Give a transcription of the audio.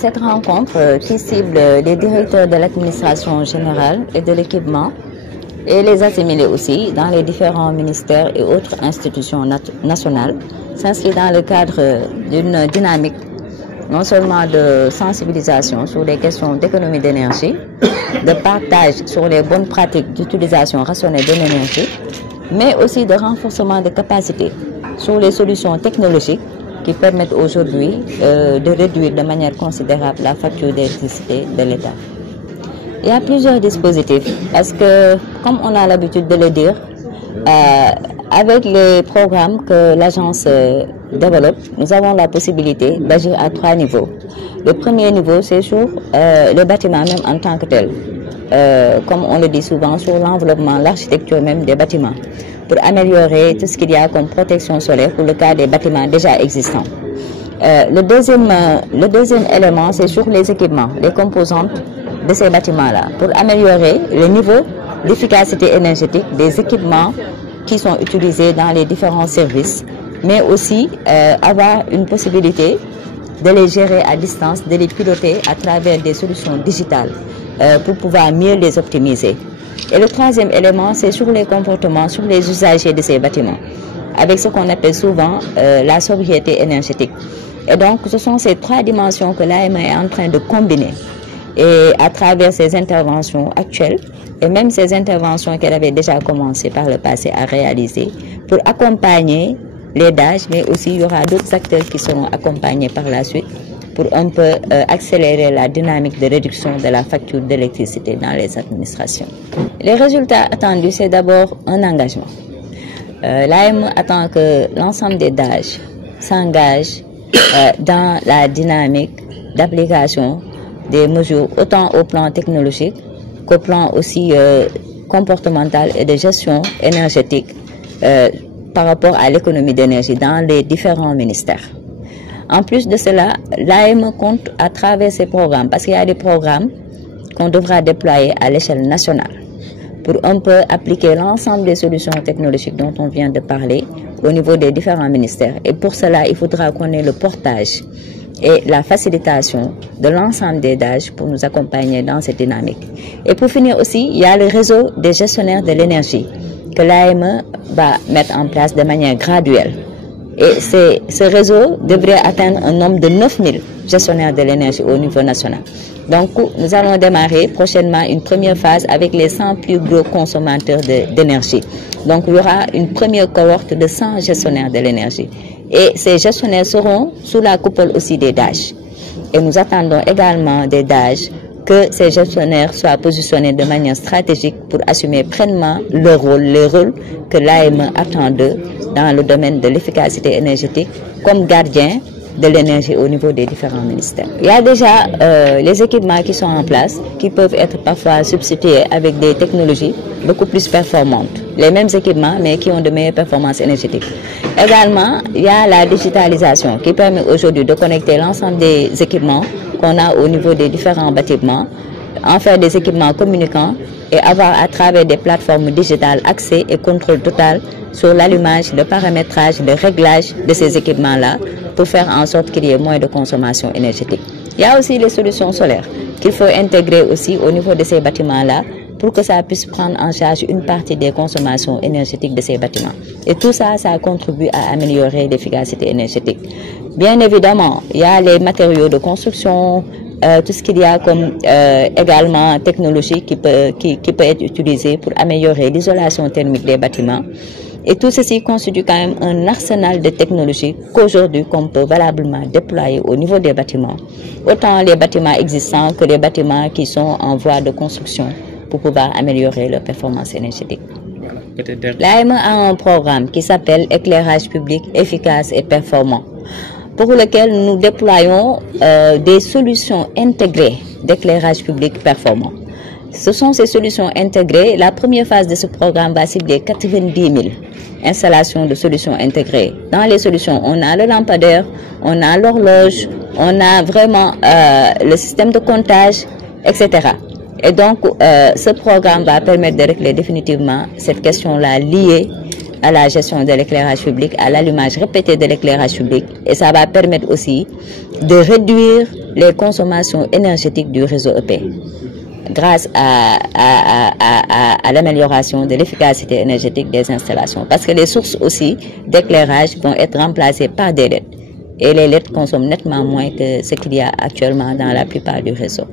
cette rencontre qui cible les directeurs de l'administration générale et de l'équipement et les assimilés aussi dans les différents ministères et autres institutions nationales s'inscrit dans le cadre d'une dynamique non seulement de sensibilisation sur les questions d'économie d'énergie, de partage sur les bonnes pratiques d'utilisation rationnelle de l'énergie, mais aussi de renforcement de capacités sur les solutions technologiques qui permettent aujourd'hui de réduire de manière considérable la facture d'électricité de l'État. Il y a plusieurs dispositifs parce que, comme on a l'habitude de le dire, avec les programmes que l'agence développe, nous avons la possibilité d'agir à 3 niveaux. Le premier niveau, c'est sur les bâtiments même en tant que tels, comme on le dit souvent, sur l'enveloppement, l'architecture même des bâtiments, pour améliorer tout ce qu'il y a comme protection solaire pour le cas des bâtiments déjà existants. Le deuxième élément, c'est sur les équipements, les composantes de ces bâtiments-là, pour améliorer le niveau d'efficacité énergétique des équipements qui sont utilisés dans les différents services, mais aussi avoir une possibilité de les gérer à distance, de les piloter à travers des solutions digitales pour pouvoir mieux les optimiser. Et le troisième élément, c'est sur les comportements, sur les usagers de ces bâtiments, avec ce qu'on appelle souvent la sobriété énergétique. Et donc, ce sont ces 3 dimensions que l'AME est en train de combiner. Et à travers ces interventions actuelles, et même ces interventions qu'elle avait déjà commencé par le passé à réaliser, pour accompagner les DAGE, mais aussi il y aura d'autres acteurs qui seront accompagnés par la suite pour un peu accélérer la dynamique de réduction de la facture d'électricité dans les administrations. Les résultats attendus, c'est d'abord un engagement. L'AME attend que l'ensemble des DAGE s'engagent dans la dynamique d'application des mesures autant au plan technologique qu'au plan aussi comportemental et de gestion énergétique par rapport à l'économie d'énergie dans les différents ministères. En plus de cela, l'AME compte à travers ces programmes, parce qu'il y a des programmes qu'on devra déployer à l'échelle nationale pour un peu appliquer l'ensemble des solutions technologiques dont on vient de parler au niveau des différents ministères. Et pour cela, il faudra qu'on ait le portage et la facilitation de l'ensemble des DAGE pour nous accompagner dans cette dynamique. Et pour finir aussi, il y a le réseau des gestionnaires de l'énergie que l'AME va mettre en place de manière graduelle. Et ce réseau devrait atteindre un nombre de 9000 gestionnaires de l'énergie au niveau national. Donc, nous allons démarrer prochainement une première phase avec les 100 plus gros consommateurs d'énergie. Donc, il y aura une première cohorte de 100 gestionnaires de l'énergie. Et ces gestionnaires seront sous la coupole aussi des DAGE. Et nous attendons également des DAGE que ces gestionnaires soient positionnés de manière stratégique pour assumer pleinement le rôle que l'AME attend d'eux dans le domaine de l'efficacité énergétique comme gardien de l'énergie au niveau des différents ministères. Il y a déjà les équipements qui sont en place, qui peuvent être parfois substitués avec des technologies beaucoup plus performantes. Les mêmes équipements, mais qui ont de meilleures performances énergétiques. Également, il y a la digitalisation qui permet aujourd'hui de connecter l'ensemble des équipements qu'on a au niveau des différents bâtiments, en faire des équipements communicants et avoir à travers des plateformes digitales accès et contrôle total sur l'allumage, le paramétrage, le réglage de ces équipements-là pour faire en sorte qu'il y ait moins de consommation énergétique. Il y a aussi les solutions solaires qu'il faut intégrer aussi au niveau de ces bâtiments-là pour que ça puisse prendre en charge une partie des consommations énergétiques de ces bâtiments. Et tout ça, ça contribue à améliorer l'efficacité énergétique. Bien évidemment, il y a les matériaux de construction, tout ce qu'il y a comme également technologie qui peut être utilisée pour améliorer l'isolation thermique des bâtiments. Et tout ceci constitue quand même un arsenal de technologies qu'aujourd'hui qu'on peut valablement déployer au niveau des bâtiments. Autant les bâtiments existants que les bâtiments qui sont en voie de construction pour pouvoir améliorer leur performance énergétique. L'AME a un programme qui s'appelle Éclairage public efficace et performant, pour lequel nous déployons des solutions intégrées d'éclairage public performant. Ce sont ces solutions intégrées. La première phase de ce programme va cibler 90 000 installations de solutions intégrées. Dans les solutions, on a le lampadaire, on a l'horloge, on a vraiment le système de comptage, etc. Et donc, ce programme va permettre de régler définitivement cette question-là liée à la gestion de l'éclairage public, à l'allumage répété de l'éclairage public. Et ça va permettre aussi de réduire les consommations énergétiques du réseau EP grâce à l'amélioration de l'efficacité énergétique des installations. Parce que les sources aussi d'éclairage vont être remplacées par des LED. Et les LED consomment nettement moins que ce qu'il y a actuellement dans la plupart du réseau.